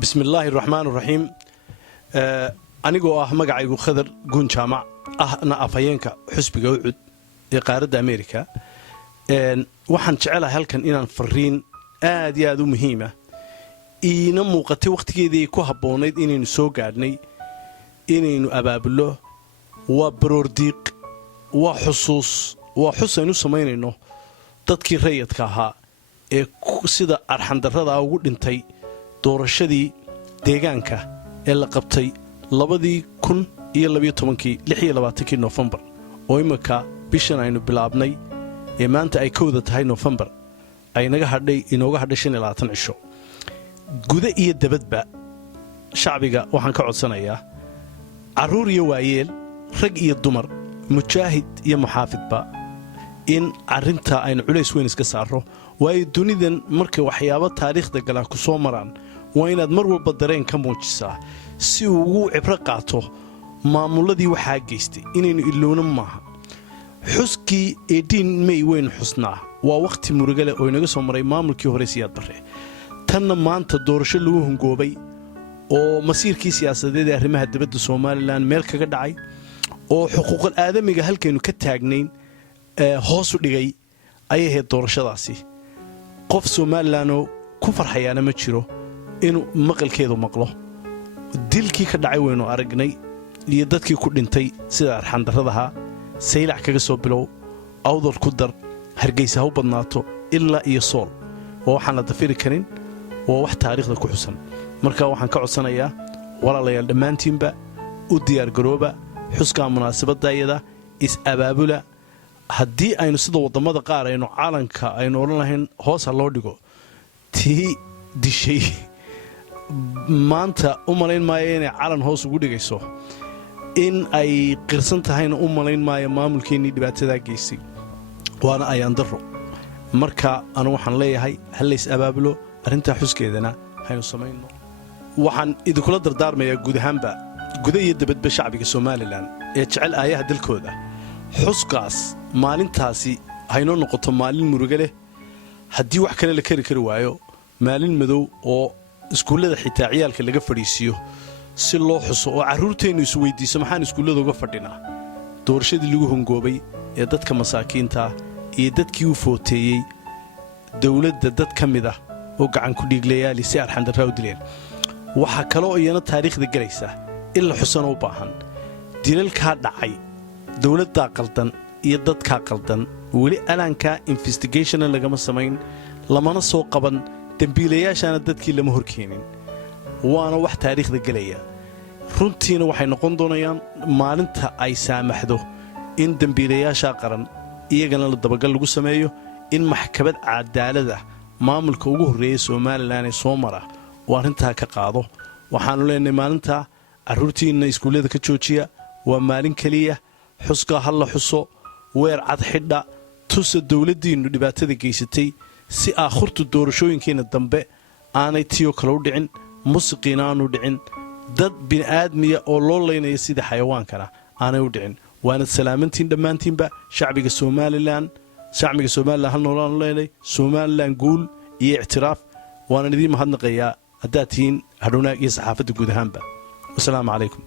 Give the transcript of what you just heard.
بسم الله الرحمن الرحيم. أنيقو مقعيقو خضر قون جامع أنا أفاينك حسب قوعد قارة أمريكا. waxaan jecelahay halkan inaan fariin aad iyo aad u muhiim ah ina muuqatay waqtigeedii ku haboonayd inaynu soo gaadhnay inaynu abaabulo waa baroordiiq waa xusaynu samaynayno dadkii rayidka ahaa ee sida arxandarrada ugu dhintay doorashadii deegaanka ee la qabtay 2012 November oo imika bishan aynu bilaabnay ee maanta ay kowda tahay November ay inooga hadhay 25 cisho guda iyo dabadba shacbiga waxaan ka codsanayaa caruur iyo waayeel rag iyo dumar mujaahid iyo muxaafidba in arinta aynu culays weyn iska saaro way dunidan markay waxyaabo taariikhda gala ku soo maraan waa inaad mar walba dareen ka muujisaa si uu ugu cibro qaato maamuladii waxa geystay inaynu ilowna maaha xuskii 18 May weyn xusnaa waa waqti murugale oo inaga soo maray maamulkii hore siyaad bare tanna maanta doorasho lagu hungoobay oo masiirkii siyaasadeed ee arrimaha dibadda Soomaaliland meel kaga dhacay oo xuquuqul aadamiga halkeenu ka taagnayn hoos u dhigay ayay doorashadaasi qof Soomaaliland ku farxayana ma jiro inuu maqalkeedu maqlo dilkii ka dhacay weynu aragnay iyo dadkii ku dhintay sida arxandarradaha saylac kaga soo bilow awdal ku dar hargeysa u badnaato ilaa iyo sool waxaan la dafiri karin oo wax taariikhda ku xusan marka waxaan ka codsanayaa walaalayaal dhamaantiinba u diyaar garooba xuska munaasabadayada is abaabula haddii aynu sida wadamada qaar aynu caalanka aynu oran lahayn hoos loo dhigo tii dishay maanta u malayn maayo inay calan hoos ugu dhigayso in ay qirsan tahayna u malayn maayo maamulkeenii dhibaatada geysay waana ayaan daro marka anu waxaan leeyahay hal is abaabulo arinta xuskeedana haynu sameeyno waxaan idinkula dardaarmayaa guud ahaanba guda iyo dabadba shacbiga Soomaaliland ee jecel aayaha dalkooda xuskaas maalintaasi hayno noqoto maalin murugale haddii wax kale la kari waayo maalin madow oo iskuulada xitaa ciyaalka laga fadhiisiyo si loo xuso oo caruurteenu is weydiiso maxaan iskuulada uga fadhinaa doorashadii lagu hongoobay ee dadka masaakiinta iyo dadkii u footeeyay dawladda dad kamid ah oo gacan ku dhiiglayaal si arxandarra u dileen waxa kale oo iyana taariikhda galaysa illa xusan u baahan dilalka dhacay dawladda qaldan iyo dadka qaldan wali alaanka investigation lagama sameyn lamana soo qaban dambiilayaashana dadkii lama horkeenin waana wax taariikhda galaya runtiina waxay noqon doonayaan maalinta ay saamaxdo in dambiilayaasha qaran iyagana la dabagal lagu sameeyo in maxkamad cadaalad ah maamulka ugu horeeyay Soomaaliland ee Soomara oo arinta ka qaado waxaanu leenahay maalinta caruurtiina iskuulada ka joojiya waa maalin kaliya xuska hal la xuso weer cad xidha tusa dawladdiinu dhibaatada geysatay si aakhirtu doorashooyinkeena dambe aanay tiyo kala u dhicin musiqiina aanu dhicin dad bini'aadmiya oo loo leynaya sida xayawaankana aanay u dhicin waana salaamantiin dhammaantiinba shacbiga Soomaaliland hal noolaan leenay Soomaaliland guul iyo ictiraaf waana idin mahadnaqayaa haddaad tihiin hadhownaag iyo saxaafadda guud ahaanba wassalaamu calaykum